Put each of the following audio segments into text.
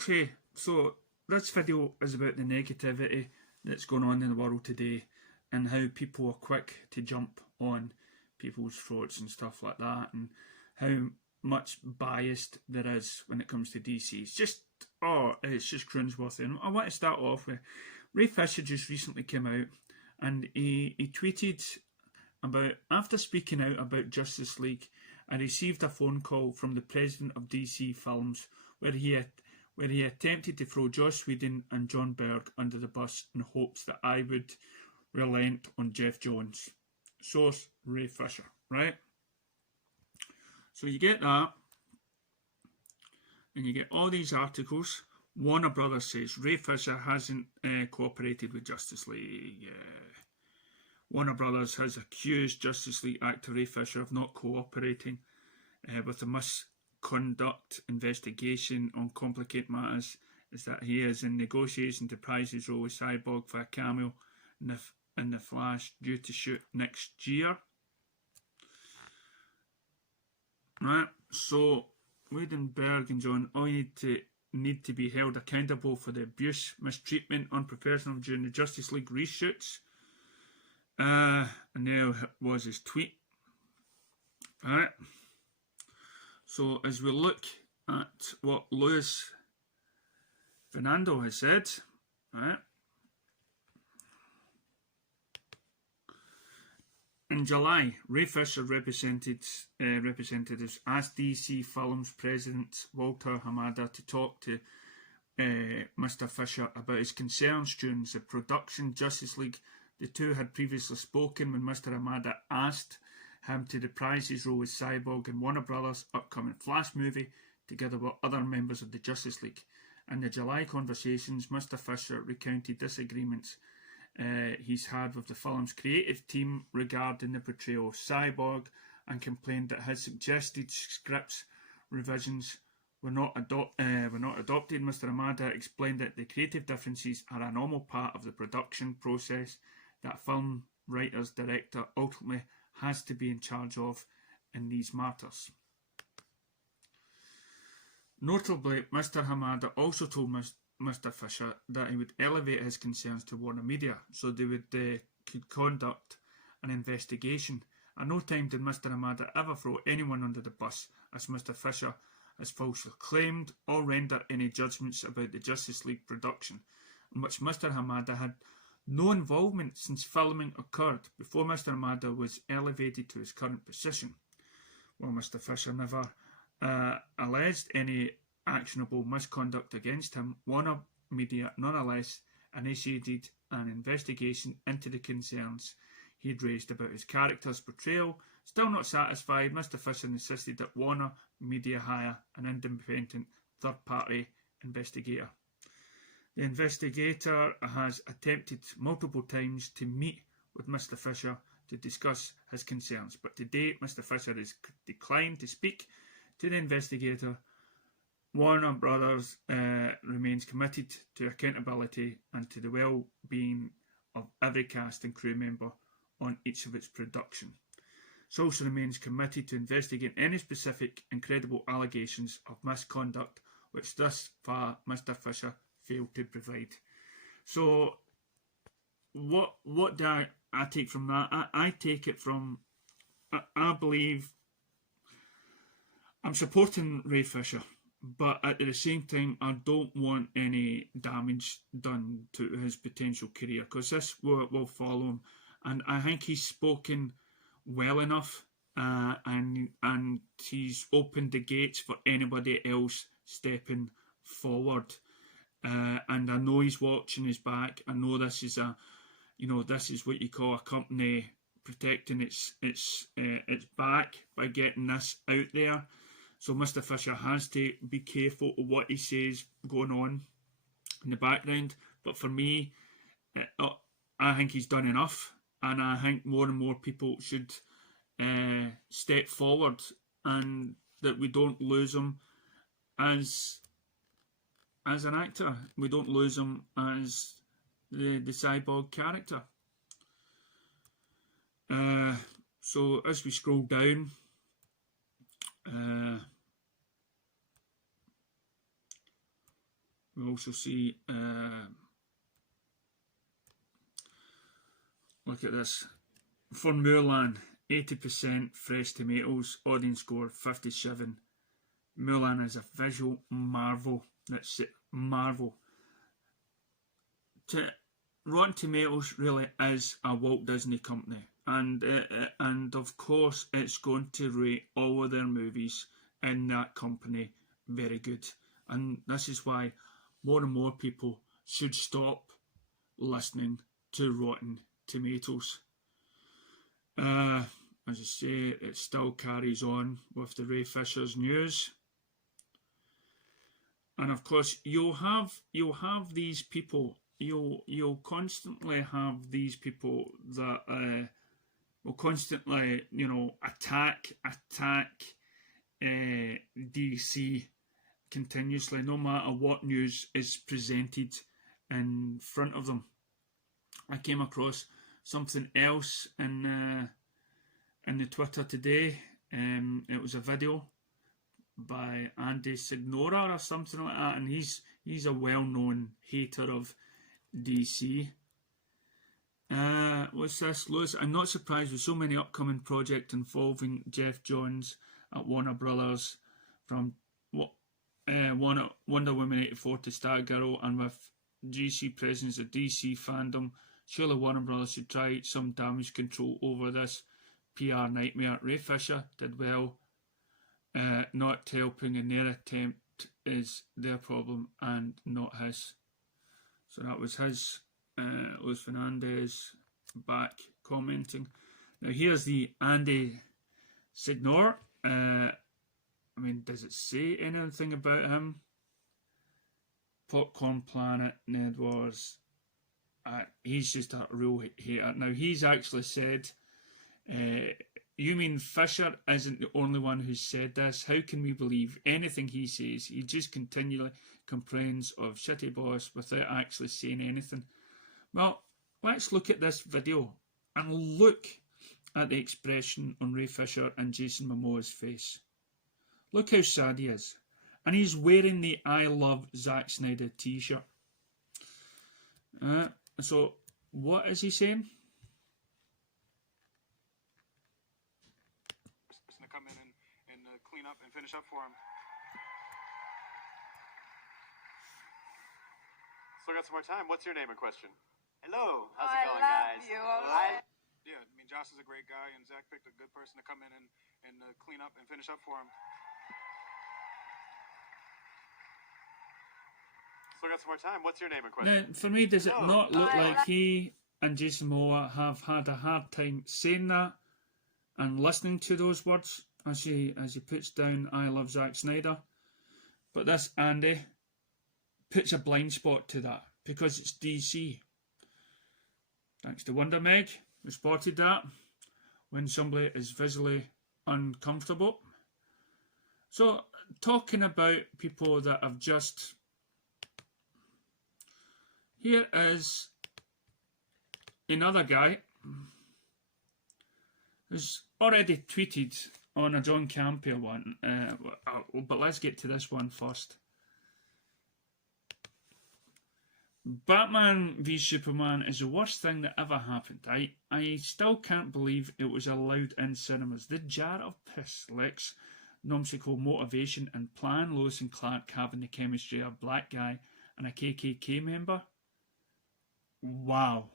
commentary. So this video is about the negativity that's going on in the world today and how people are quick to jump on people's throats and stuff like that, and how much biased there is when it comes to DC. It's just cringeworthy. And I want to start off with Ray Fisher just recently came out and he tweeted about, after speaking out about Justice League, I received a phone call from the president of DC Films where he attempted to throw Joss Whedon and John Berg under the bus in hopes that I would relent on Jeff Jones. Source, Ray Fisher, right? So you get that, and you get all these articles. Warner Brothers says Ray Fisher hasn't cooperated with Justice League. Warner Brothers has accused Justice League actor Ray Fisher of not cooperating with a misconduct investigation on complicated matters, is that he is in negotiation to prize his role as Cyborg for a cameo in the Flash due to shoot next year. Right, so Whedon, Berg and John all need to be held accountable for the abuse, mistreatment, unprofessional during the Justice League reshoots. And there was his tweet. Alright. So as we look at what Luis Fernando has said, alright. In July, Ray Fisher represented representatives asked DC Films president Walter Hamada to talk to Mr. Fisher about his concerns during the production Justice League. The two had previously spoken when Mr. Hamada asked him to reprise his role as Cyborg in Warner Brothers' upcoming Flash movie, together with other members of the Justice League. In the July conversations, Mr. Fisher recounted disagreements he's had with the film's creative team regarding the portrayal of Cyborg, and complained that his suggested scripts revisions were not adopted. Mr. Hamada explained that the creative differences are a normal part of the production process that film director ultimately has to be in charge of in these matters. Notably, Mr. Hamada also told Mr. Fisher that he would elevate his concerns to Warner Media so they could conduct an investigation. At no time did Mr. Hamada ever throw anyone under the bus, as Mr. Fisher has falsely claimed, or render any judgments about the Justice League production, in which Mr. Hamada had no involvement since filming occurred, before Mr. Hamada was elevated to his current position. While Mr. Fisher never alleged any actionable misconduct against him, Warner Media nonetheless initiated an investigation into the concerns he had raised about his character's portrayal. Still not satisfied, Mr. Fisher insisted that Warner Media hire an independent third-party investigator. The investigator has attempted multiple times to meet with Mr. Fisher to discuss his concerns, but to date Mr. Fisher has declined to speak to the investigator. Warner Brothers remains committed to accountability and to the well-being of every cast and crew member on each of its production. It also remains committed to investigating any specific and credible allegations of misconduct which thus far Mr. Fisher failed to provide. So what do I take from that? I take it from, I believe I'm supporting Ray Fisher, but at the same time I don't want any damage done to his potential career, because this will follow him, and I think he's spoken well enough, and he's opened the gates for anybody else stepping forward, and I know he's watching his back. I know this is this is what you call a company protecting its back by getting this out there. So Mr. Fisher has to be careful of what he says going on in the background. But for me, I think he's done enough, and I think more and more people should step forward, and that we don't lose him as an actor. We don't lose him as the Cyborg character. So as we scroll down, We also see, look at this, for Mulan, 80% fresh tomatoes, audience score 57. Mulan is a visual marvel. That's it, marvel. Rotten Tomatoes really is a Walt Disney company, and of course it's going to rate all of their movies in that company very good. And this is why more and more people should stop listening to Rotten Tomatoes. As I say, it still carries on with the Ray Fisher's news. And of course, you'll have these people. You'll constantly have these people that will constantly, attack DC continuously, no matter what news is presented in front of them. I came across something else in the Twitter today. It was a video by Andy Signora or something like that, and he's a well-known hater of DC. What's this? Lewis, I'm not surprised with so many upcoming projects involving Jeff Johns at Warner Brothers, from Wonder Woman 84 to Stargirl, and with GC presence of DC fandom, surely Warner Brothers should try some damage control over this PR nightmare. Ray Fisher did well, not helping in their attempt is their problem and not his. So that was his, Luis Fernandez back commenting. Now here's the Andy Signor. I mean, does it say anything about him? Popcorn Planet, Ned Wars. He's just a real hater. Now he's actually said, you mean Fisher isn't the only one who said this? How can we believe anything he says? He just continually complains of shitty boss without actually saying anything. Well, let's look at this video and look at the expression on Ray Fisher and Jason Momoa's face. Look how sad he is. And he's wearing the I Love Zack Snyder t-shirt. So, what is he saying? To come in and clean up and finish up for him. Still got some more time. What's your name and question? Hello. How's it going, guys? Yeah, I mean, Josh is a great guy, and Zach picked a good person to come in and clean up and finish up for him. Still got some more time. What's your name and question? Now, for me, does it not look like he and Jason Momoa have had a hard time saying that and listening to those words as he puts down I Love Zack Snyder? But this Andy puts a blind spot to that because it's DC. Thanks to Wonder Meg, we spotted that when somebody is visually uncomfortable. So, talking about people that have just... Here is another guy who's already tweeted on a John Campbell one, but let's get to this one first. Batman v Superman is the worst thing that ever happened. I still can't believe it was allowed in cinemas. The jar of piss licks, nonsensical motivation and plan Lois and Clark having the chemistry of a black guy and a KKK member. Wow.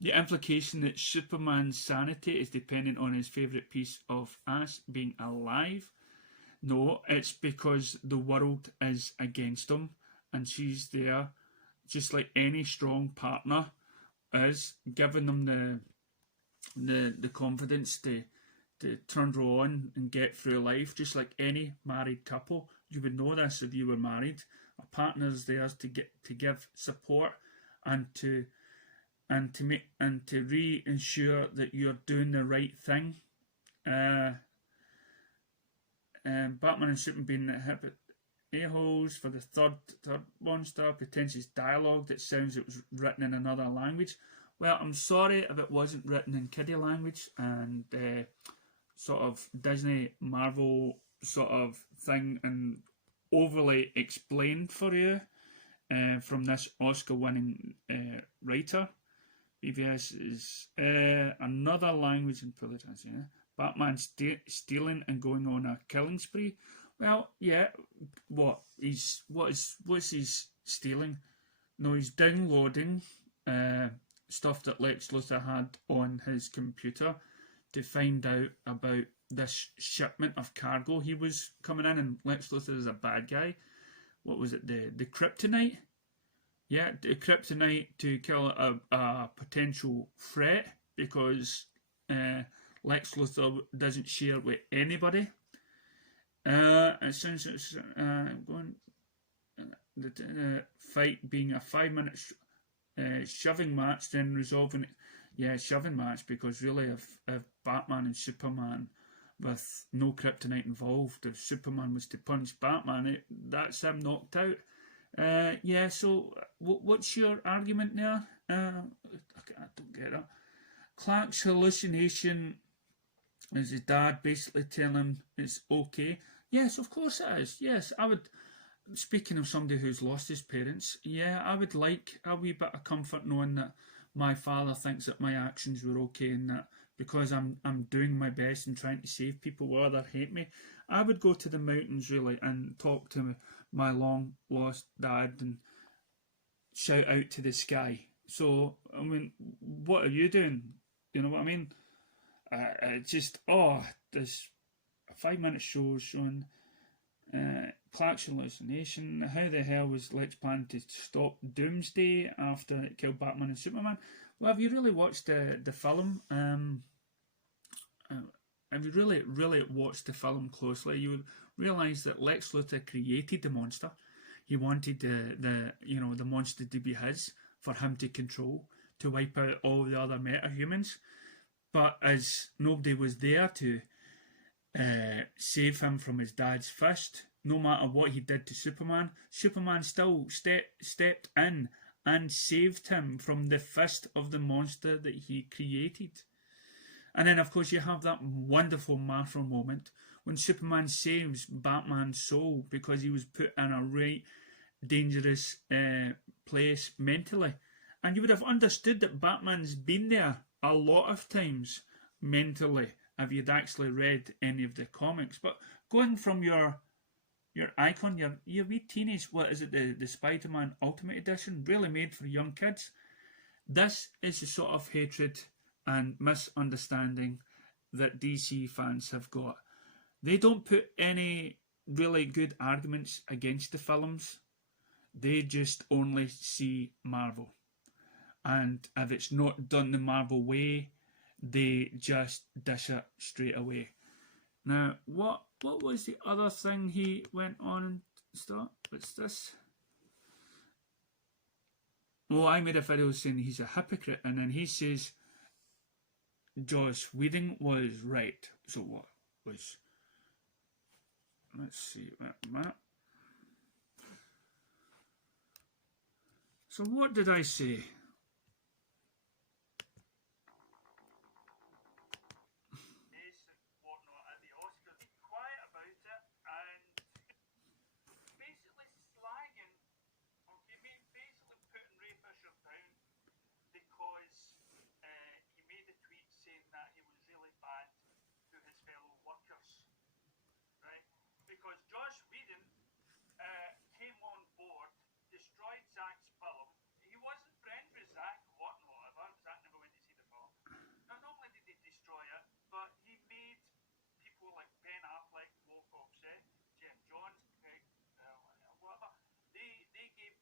The implication that Superman's sanity is dependent on his favourite piece of ass being alive? No, it's because the world is against him and she's there, just like any strong partner is, giving them the confidence to turn on and get through life, just like any married couple. You would know this if you were married. A partner is there to give support and to reassure that you're doing the right thing. Batman and Superman being the hip a-holes for the third monster, pretentious dialogue that sounds it was written in another language. Well, I'm sorry if it wasn't written in kiddie language and sort of Disney Marvel sort of thing, and overly explained for you from this Oscar-winning writer. BVS is another language in politics. Yeah? Batman stealing and going on a killing spree. Well, yeah. What's he's stealing? No, he's downloading stuff that Lex Luthor had on his computer to find out about this shipment of cargo he was coming in, and Lex Luthor is a bad guy. What was it? The kryptonite? Yeah, the kryptonite to kill a potential threat, because Lex Luthor doesn't share with anybody. And since it's going, the fight being a 5-minute shoving match, then resolving it. Yeah, shoving match, because really if Batman and Superman with no kryptonite involved, if Superman was to punch Batman, that's him knocked out. Yeah, so what's your argument there? I don't get it. Clark's hallucination is his dad basically telling him it's okay. Yes, of course it is. Yes, I would. Speaking of somebody who's lost his parents, yeah, I would like a wee bit of comfort knowing that my father thinks that my actions were okay, and that because I'm doing my best and trying to save people while they hate me, I would go to the mountains really and talk to my long lost dad and shout out to the sky. So I mean, what are you doing? You know what I mean? This 5-minute show showing Clark's hallucination. How the hell was Lex planning to stop Doomsday after it killed Batman and Superman? Well, have you really watched the film? If you really watched the film closely, you would realise that Lex Luthor created the monster. He wanted the monster to be his, for him to control, to wipe out all the other metahumans. But as nobody was there to save him from his dad's fist, no matter what he did to Superman, Superman still stepped in and saved him from the fist of the monster that he created. And then, of course, you have that wonderful Martha moment when Superman saves Batman's soul because he was put in a right dangerous place mentally. And you would have understood that Batman's been there a lot of times mentally if you'd actually read any of the comics. But going from your icon, your wee teenage, what is it, the Spider-Man Ultimate Edition, really made for young kids. This is the sort of hatred and misunderstanding that DC fans have got. They don't put any really good arguments against the films. They just only see Marvel. And if it's not done the Marvel way, they just dish it straight away. Now, what was the other thing he went on and start? What's this? Oh, I made a video saying he's a hypocrite, and then he says Joss Whedon was right. So what was? Let's see that. So what did I say? Because Joss Whedon came on board, destroyed Zack's film. He wasn't friends with Zack, whatever. Zack never went to see the film. Not only did he destroy it, but he made people like Ben Affleck, Wilcoxon, Jeff Johns, whatever. They gave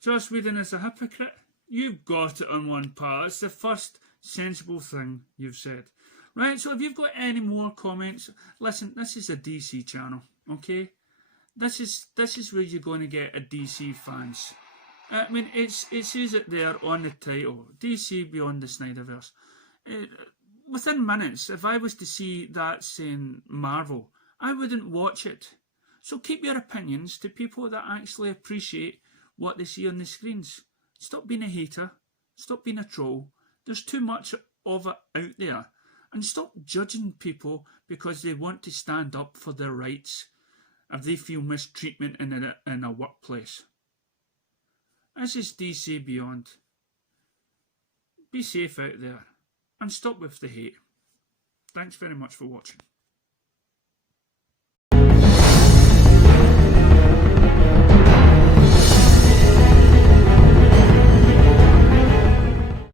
Joss Whedon is a hypocrite. You've got it on one part. It's the first sensible thing you've said. Right, so if you've got any more comments, listen, this is a DC channel, okay? This is where you're going to get a DC fans. I mean, it says it there on the title, DC Beyond the Snyderverse. Within minutes, if I was to see that saying Marvel, I wouldn't watch it. So keep your opinions to people that actually appreciate what they see on the screens. Stop being a hater. Stop being a troll. There's too much of it out there. And stop judging people because they want to stand up for their rights. if they feel mistreatment in a workplace. This is DC Beyond. Be safe out there and stop with the hate. Thanks very much for watching.